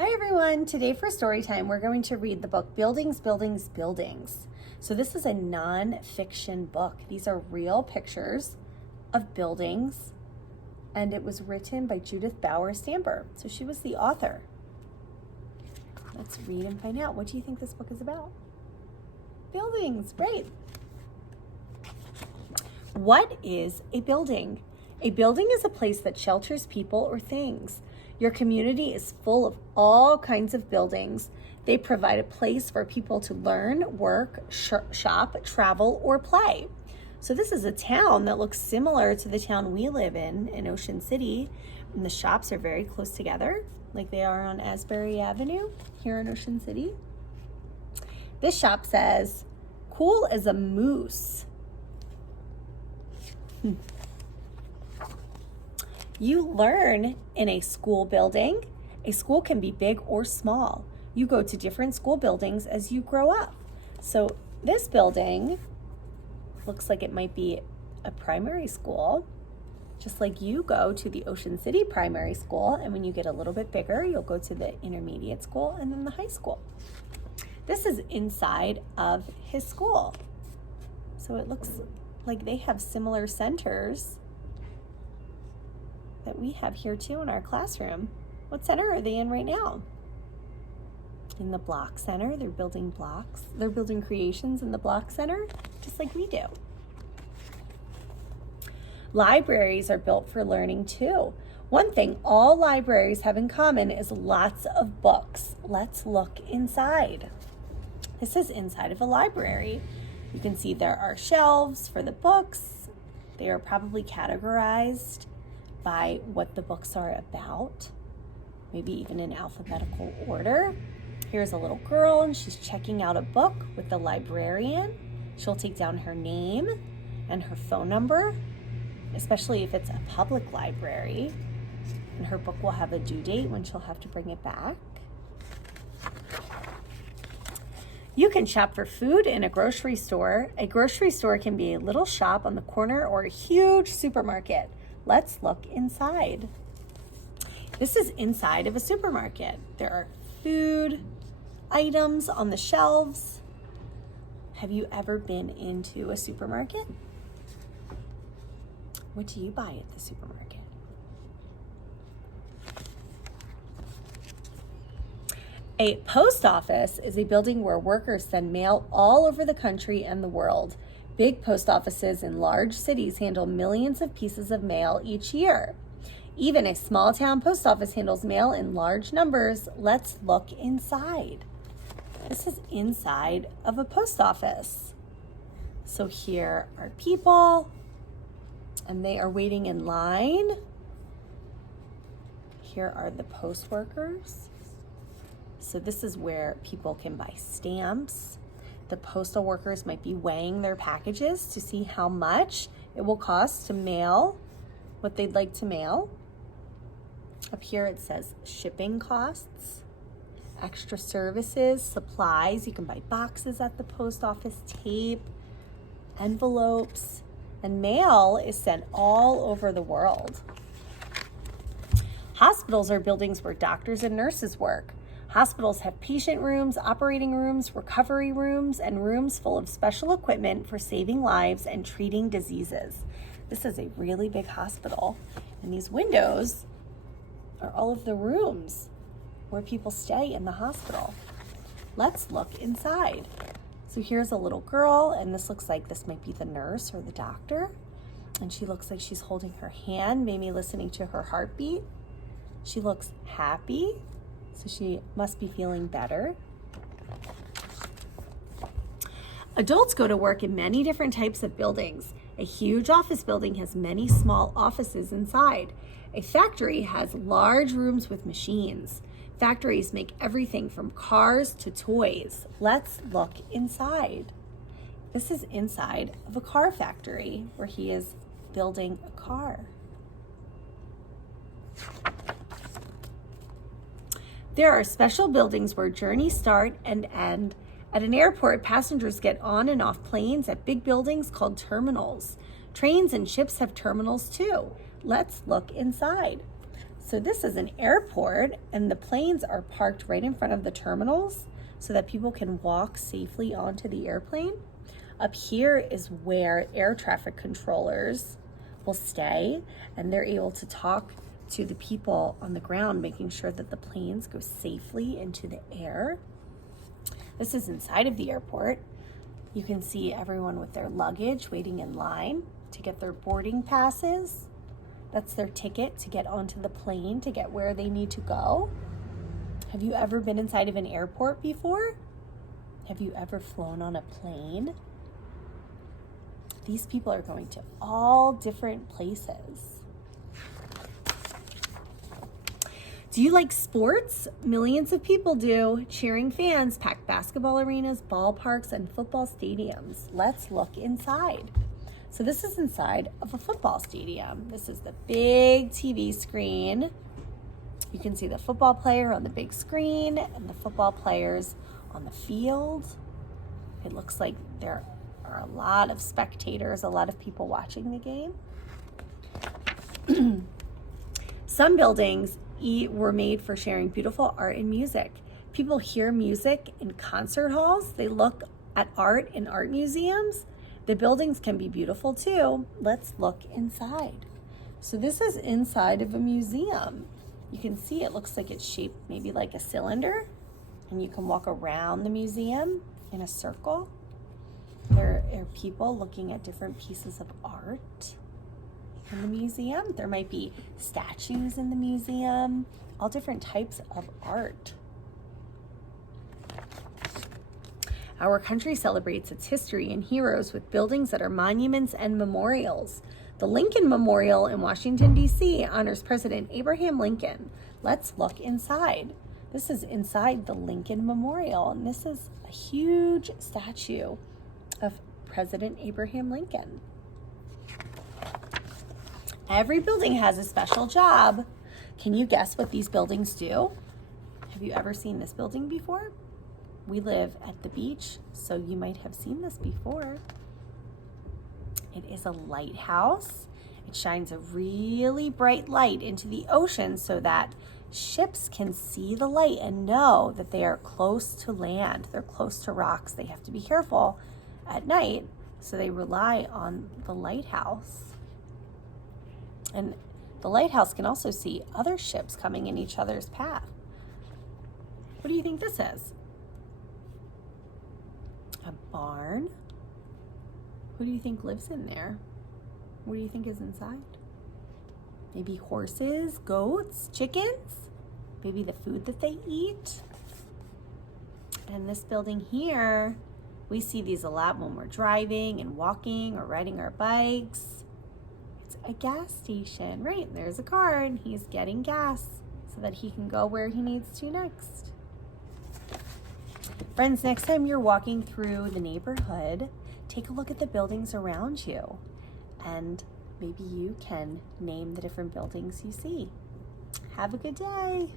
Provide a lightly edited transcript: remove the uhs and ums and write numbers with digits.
Hi everyone, today for story time we're going to read the book Buildings, Buildings, Buildings. So this is a non-fiction book. These are real pictures of buildings and it was written by Judith Bauer Stamper. So she was the author. Let's read and find out. What do you think this book is about? Buildings, right. What is a building? A building is a place that shelters people or things. Your community is full of all kinds of buildings. They provide a place for people to learn, work, shop, travel, or play. So this is a town that looks similar to the town we live in Ocean City. And the shops are very close together, like they are on Asbury Avenue here in Ocean City. This shop says, "Cool as a moose." You learn in a school building. A school can be big or small. You go to different school buildings as you grow up. So this building looks like it might be a primary school, just like you go to the Ocean City primary school. And when you get a little bit bigger, you'll go to the intermediate school and then the high school. This is inside of his school. So it looks like they have similar centers that we have here too in our classroom. What center are they in right now? In the block center. They're building blocks. They're building creations in the block center, just like we do. Libraries are built for learning too. One thing all libraries have in common is lots of books. Let's look inside. This is inside of a library. You can see there are shelves for the books. They are probably categorized by what the books are about, maybe even in alphabetical order. Here's a little girl and she's checking out a book with the librarian. She'll take down her name and her phone number, especially if it's a public library. And her book will have a due date when she'll have to bring it back. You can shop for food in a grocery store. A grocery store can be a little shop on the corner or a huge supermarket. Let's look inside. This is inside of a supermarket. There are food items on the shelves. Have you ever been into a supermarket? What do you buy at the supermarket? A post office is a building where workers send mail all over the country and the world. Big post offices in large cities handle millions of pieces of mail each year. Even a small town post office handles mail in large numbers. Let's look inside. This is inside of a post office. So here are people, and they are waiting in line. Here are the post workers. So this is where people can buy stamps. The postal workers might be weighing their packages to see how much it will cost to mail what they'd like to mail. Up here it says shipping costs, extra services, supplies. You can buy boxes at the post office, tape, envelopes, and mail is sent all over the world. Hospitals are buildings where doctors and nurses work. Hospitals have patient rooms, operating rooms, recovery rooms, and rooms full of special equipment for saving lives and treating diseases. This is a really big hospital, and these windows are all of the rooms where people stay in the hospital. Let's look inside. So here's a little girl, and this looks like this might be the nurse or the doctor, and she looks like she's holding her hand, maybe listening to her heartbeat. She looks happy. So she must be feeling better. Adults go to work in many different types of buildings. A huge office building has many small offices inside. A factory has large rooms with machines. Factories make everything from cars to toys. Let's look inside. This is inside of a car factory where he is building a car. There are special buildings where journeys start and end. At an airport, passengers get on and off planes at big buildings called terminals. Trains and ships have terminals too. Let's look inside. So this is an airport, and the planes are parked right in front of the terminals so that people can walk safely onto the airplane. Up here is where air traffic controllers will stay, and they're able to talk to the people on the ground, making sure that the planes go safely into the air. This is inside of the airport. You can see everyone with their luggage waiting in line to get their boarding passes. That's their ticket to get onto the plane to get where they need to go. Have you ever been inside of an airport before? Have you ever flown on a plane? These people are going to all different places. Do you like sports? Millions of people do. Cheering fans pack basketball arenas, ballparks, and football stadiums. Let's look inside. So this is inside of a football stadium. This is the big TV screen. You can see the football player on the big screen and the football players on the field. It looks like there are a lot of spectators, a lot of people watching the game. Some buildings were made for sharing beautiful art and music. People hear music in concert halls. They look at art in art museums. The buildings can be beautiful too. Let's look inside. So this is inside of a museum. You can see it looks like it's shaped maybe like a cylinder, and you can walk around the museum in a circle. There are people looking at different pieces of art in the museum. There might be statues in the museum, all different types of art. Our country celebrates its history and heroes with buildings that are monuments and memorials. The Lincoln Memorial in Washington, D.C. honors President Abraham Lincoln. Let's look inside. This is inside the Lincoln Memorial, and this is a huge statue of President Abraham Lincoln. Every building has a special job. Can you guess what these buildings do? Have you ever seen this building before? We live at the beach, so you might have seen this before. It is a lighthouse. It shines a really bright light into the ocean so that ships can see the light and know that they are close to land. They're close to rocks. They have to be careful at night, so they rely on the lighthouse. And the lighthouse can also see other ships coming in each other's path. What do you think this is? A barn? Who do you think lives in there? What do you think is inside? Maybe horses, goats, chickens? Maybe the food that they eat? And this building here, we see these a lot when we're driving and walking or riding our bikes. It's a gas station, right? There's a car and he's getting gas so that he can go where he needs to next. Friends, next time you're walking through the neighborhood, take a look at the buildings around you, and maybe you can name the different buildings you see. Have a good day.